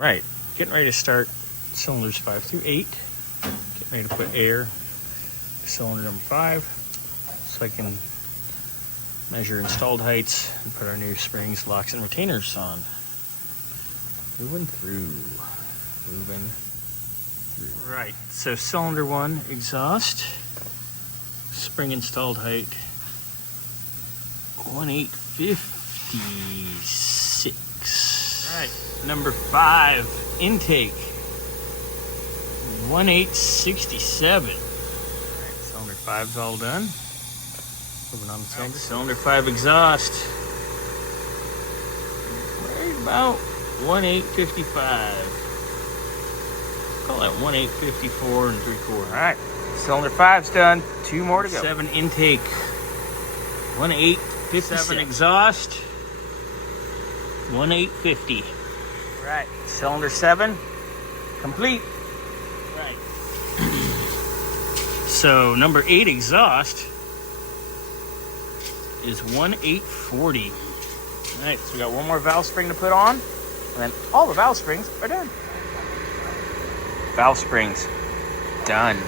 Right, getting ready to start cylinders 5 through 8. Getting ready to put air to cylinder number 5 so I can measure installed heights and put our new springs, locks, and retainers on. Moving through. Right, so cylinder 1 exhaust, spring installed height 1856. All right, number 5 intake 1867. All right, cylinder 5's all done. Moving on to cylinder 5 exhaust. Right about 1855. Call that 1854 and 3/4. All right, cylinder 5's done. 2 more to go. 7 intake 1857 exhaust 1850. Right, cylinder 7 complete. Right. So number 8 exhaust is 1840. All right, so we got one more valve spring to put on, and then all the valve springs are done. Valve springs done.